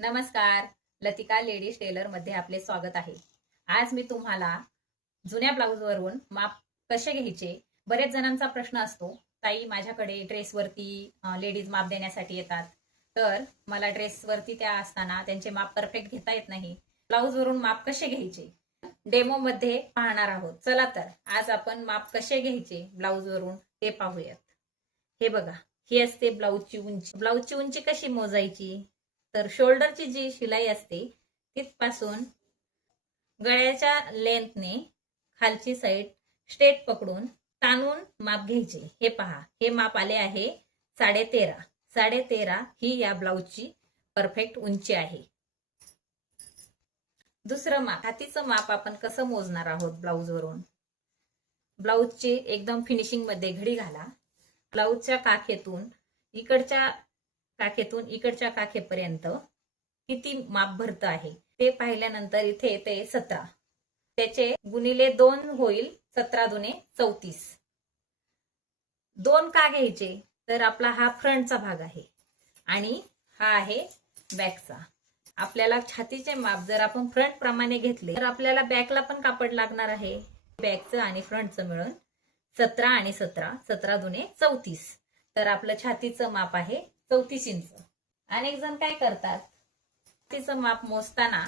नमस्कार. Latika ladies tailor मध्ये आपले स्वागत आहे. आज मी तुम्हाला जुन्या ब्लाऊजवरून माप कसे घ्यायचे. बरेच जणांचा प्रश्न असतो, ताई माझ्याकडे ड्रेसवरती लेडीज माप देण्यासाठी येतात, तर मला ड्रेसवरती त्या असताना त्यांचे माप परफेक्ट घेता येत नाही. ब्लाऊजवरून माप कसे घ्यायचे डेमो मध्ये पाहणार आहोत. चला तर आज आपण माप कसे घ्यायचे ब्लाऊजवरून ते पाहूयात. हे बघा, ही असते ब्लाऊजची उंची. ब्लाऊजची उंची कशी मोजायची, तर शोल्डरची जी शिलाई असते तिथपासून गळ्याच्या लेंथने खालची साईड स्ट्रेट पकडून ताणून माप घ्यायचे. हे पहा, हे माप आले आहे 13.5. 13.5 ही या ब्लाऊजची परफेक्ट उंची आहे. दुसरं माप, हातीचं माप आपण कसं मोजणार आहोत ब्लाऊजवरून. ब्लाऊजची एकदम फिनिशिंग मध्ये घडी घाला. ब्लाऊजच्या काखेतून इकडच्या काखेपर्यंत किती माप भरत आहे ते पाहिल्यानंतर इथे येते 17. त्याचे गुणिले 2 होईल. 17 दुने 34. 2 का घ्यायचे, तर आपला हा फ्रंटचा भाग आहे आणि हा आहे बॅकचा. आपल्याला छातीचे माप जर आपण फ्रंट प्रमाणे घेतले तर आपल्याला बॅकला पण कापड लागणार आहे. बॅकचं आणि फ्रंटचं मिळून 17 आणि 17, 17 दुने 34. तर आपलं छातीचं माप आहे 34 इंच. अनेक जण काय करतात, छातीचं माप मोजताना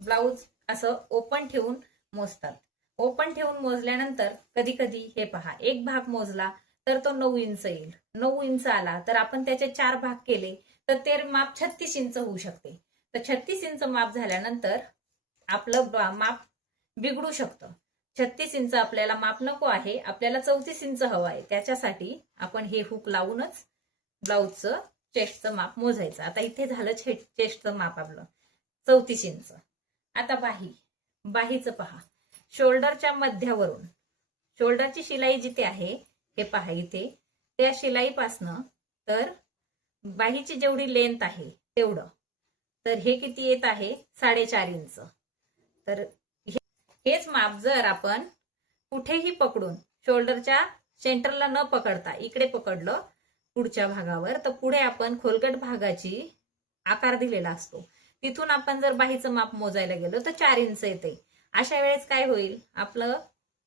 ब्लाऊज असं ओपन ठेवून मोजतात. ओपन ठेवून मोजल्यानंतर कधी कधी हे पहा, एक भाग मोजला तर तो 9 इंच येईल. 9 इंच आला तर आपण त्याचे 4 भाग केले तर ते माप 36 इंच होऊ शकते. तर 36 इंच माप झाल्यानंतर आपलं माप बिघडू शकतं. 36 इंच आपल्याला माप नको आहे, आपल्याला 34 इंच हवं आहे. त्याच्यासाठी आपण हे हुक लावूनच ब्लाऊजचं चेस्टचं माप मोजायचं. आता इथे झालं चेस्टचं माप आपलं 34 इंच. आता बाहीचं पहा, शोल्डरच्या मध्यावरून शोल्डरची शिलाई जिथे आहे हे पहा, इथे त्या शिलाईपासनं तर बाहीची जेवढी लेंथ आहे तेवढं, तर हे किती येत आहे 4.5 इंच. तर हेच माप जर आपण कुठेही पकडून शोल्डरच्या सेंटरला न पकडता इकडे पकडलं पुढच्या भागावर, तर पुढे आपण खोलगट भागाची आकार दिलेला असतो, तिथून आपण जर बाहीचं माप मोजायला गेलो तर 4 इंच येते. अशा वेळेस काय होईल, आपलं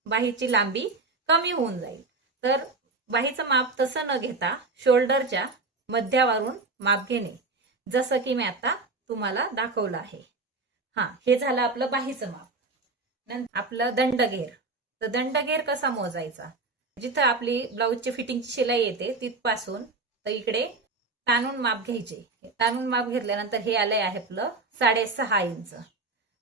बाहीची लांबी कमी होऊन जाईल. तर बाहीचं माप तसं न घेता शोल्डरच्या मध्यावरून माप घेणे, जसं की मी आता तुम्हाला दाखवलं आहे. हे झालं आपलं बाहीचं माप. नंतर आपलं दंडघेर. तर दंडघेर कसा मोजायचा, जिथं आपली ब्लाऊजची फिटिंगची शिलाई येते तिथपासून तर इकडे ताणून माप घ्यायचे. ताणून माप घेतल्यानंतर हे आलंय आहे आपलं 6.5 इंच.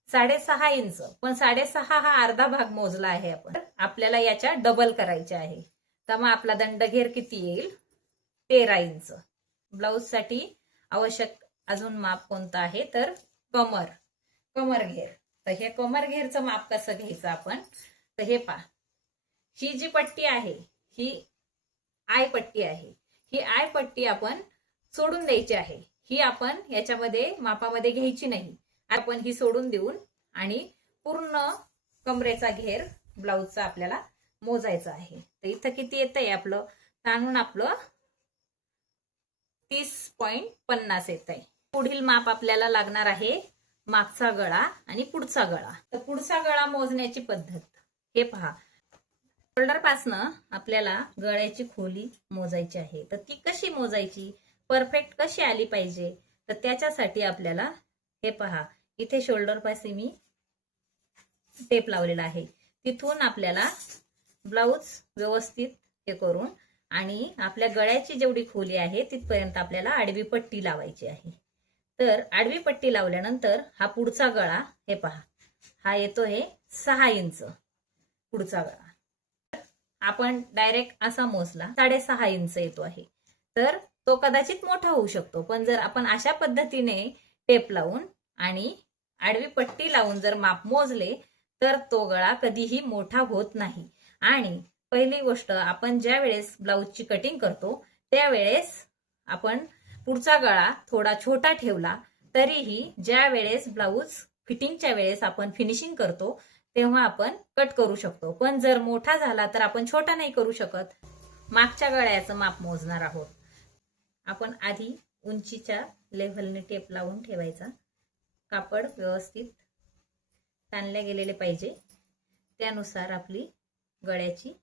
6.5 इंच, पण 6.5 हा अर्धा भाग मोजला आहे आपण, आपल्याला याच्या डबल करायचे आहे. तर मग आपला दंडघेर किती येईल 13 इंच. ब्लाऊज साठी आवश्यक अजून माप कोणतं आहे, तर कमरघेर. तर हे कमरघेरचं माप कसं घ्यायचं आपण, तर हे पहा, ही जी पट्टी आहे ही आय पट्टी आहे. ही आय पट्टी आपण सोडून द्यायची आहे. ही आपण याच्यामध्ये मापामध्ये घ्यायची नाही. आपण ही सोडून देऊन आणि पूर्ण कमरेचा घेर ब्लाऊजचा आपल्याला मोजायचा आहे. तर इथं किती येतंय आपलं ताणून, आपलं 30.50 येतंय. पुढील माप आपल्याला लागणार आहे मागचा गळा आणि पुढचा गळा. तर पुढचा गळा मोजण्याची पद्धत हे पहा, शोल्डर पासनं आपल्याला गळ्याची खोली मोजायची आहे. तर ती कशी मोजायची, परफेक्ट कशी आली पाहिजे, तर त्याच्यासाठी आपल्याला हे पहा, इथे शोल्डर पाशी मी टेप लावलेला आहे. तिथून आपल्याला ब्लाऊज व्यवस्थित हे करून आणि आपल्या गळ्याची जेवढी खोली आहे तिथपर्यंत आपल्याला आडवी पट्टी लावायची आहे. तर आडवी पट्टी लावल्यानंतर हा पुढचा गळा हे पहा, हा येतो हे 6 इंच पुढचा गळा. आपण डायरेक्ट असा मोजला 6.5 इंच येतो आहे. तर तो कदाचित मोठा होऊ शकतो, पण जर आपण अशा पद्धतीने टेप लावून आणि आडवी पट्टी लावून जर माप मोजले तर तो गळा कधीही मोठा होत नाही. आणि पहिली गोष्ट, आपण ज्या वेळेस ब्लाऊजची कटिंग करतो त्यावेळेस आपण पुढचा गळा थोडा छोटा ठेवला तरीही ज्या वेळेस ब्लाऊज फिटिंगच्या वेळेस आपण फिनिशिंग करतो तेव्हा आपण कट करू शकतो. पण जर मोठा झाला तर आपण छोटा नाही करू शकत. मागच्या गळ्याचं माप मोजणार आहोत आपण. आधी उंचीच्या लेव्हलने टेप लावून ठेवायचा. कापड व्यवस्थित ताणले गेलेले पाहिजे. त्यानुसार आपली गळ्याची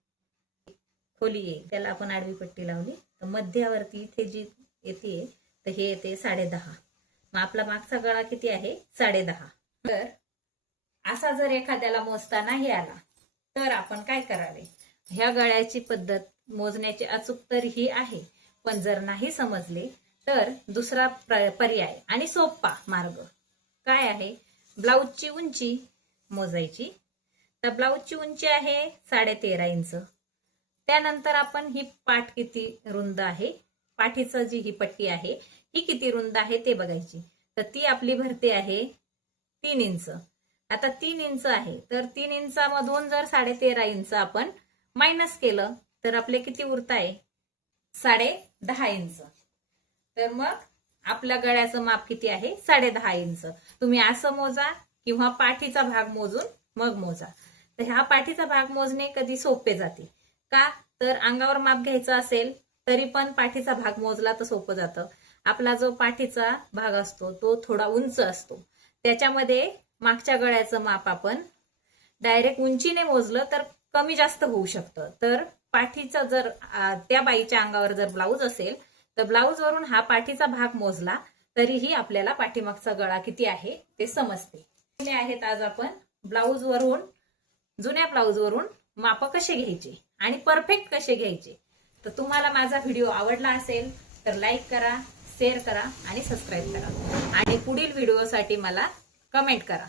खोली येईल. त्याला आपण आडवी पट्टी लावली तर मध्यावरती इथे जी येते तर हे येते 10.5. मग आपला मागचा गळा किती आहे? 10.5. तर असा जर एखाद्याला मोजता नाही आला तर आपण काय करावे? ह्या गळ्याची पद्धत मोजण्याची अचूक तर ही आहे, पण जर नाही समजले तर दुसरा पर्याय आणि सोपा मार्ग काय आहे? ब्लाऊजची उंची मोजायची. तर ब्लाऊजची उंची आहे 13.5 इंच. त्यानंतर आपण ही पाठ किती रुंद आहे, पाठीचं जी ही पट्टी आहे ही किती रुंद आहे ते बघायची. तर ती आपली भरते आहे 3 इंच. आता 3 इंच आहे तर 3 इंचामधून जर 13.5 इंच आपण मायनस केलं तर आपले किती उरत आहे? 10.5 इंच. तर मग आपल्या गळ्याचं माप किती आहे? 10.5 इंच. तुम्ही असं मोजा किंवा पाठीचा भाग मोजून मग मोजा. तर ह्या पाठीचा भाग मोजणे कधी सोपे जाते का? तर अंगावर माप घ्यायचं असेल तरी पण पाठीचा भाग मोजला तर सोपं जातं. आपला जो पाठीचा भाग असतो तो थोडा उंच असतो. त्याच्यामध्ये मागच्या गळ्याचं माप आपण डायरेक्ट उंचीने मोजलं तर कमी जास्त होऊ शकतं. तर पाठीचं जर त्या बाईच्या अंगावर जर ब्लाऊज असेल तर ब्लाऊज वरून हा पाठीचा भाग मोजला तरीही आपल्याला पाठीमागचा गळा किती आहे ते समजते. आहेत आज आपण ब्लाऊज वरून, जुन्या ब्लाऊज वरून माप कसे घ्यायचे आणि परफेक्ट कसे घ्यायचे. तर तुम्हाला माझा व्हिडिओ आवडला असेल तर लाईक करा, शेअर करा आणि सबस्क्राईब करा आणि पुढील व्हिडिओसाठी मला कमेंट करा.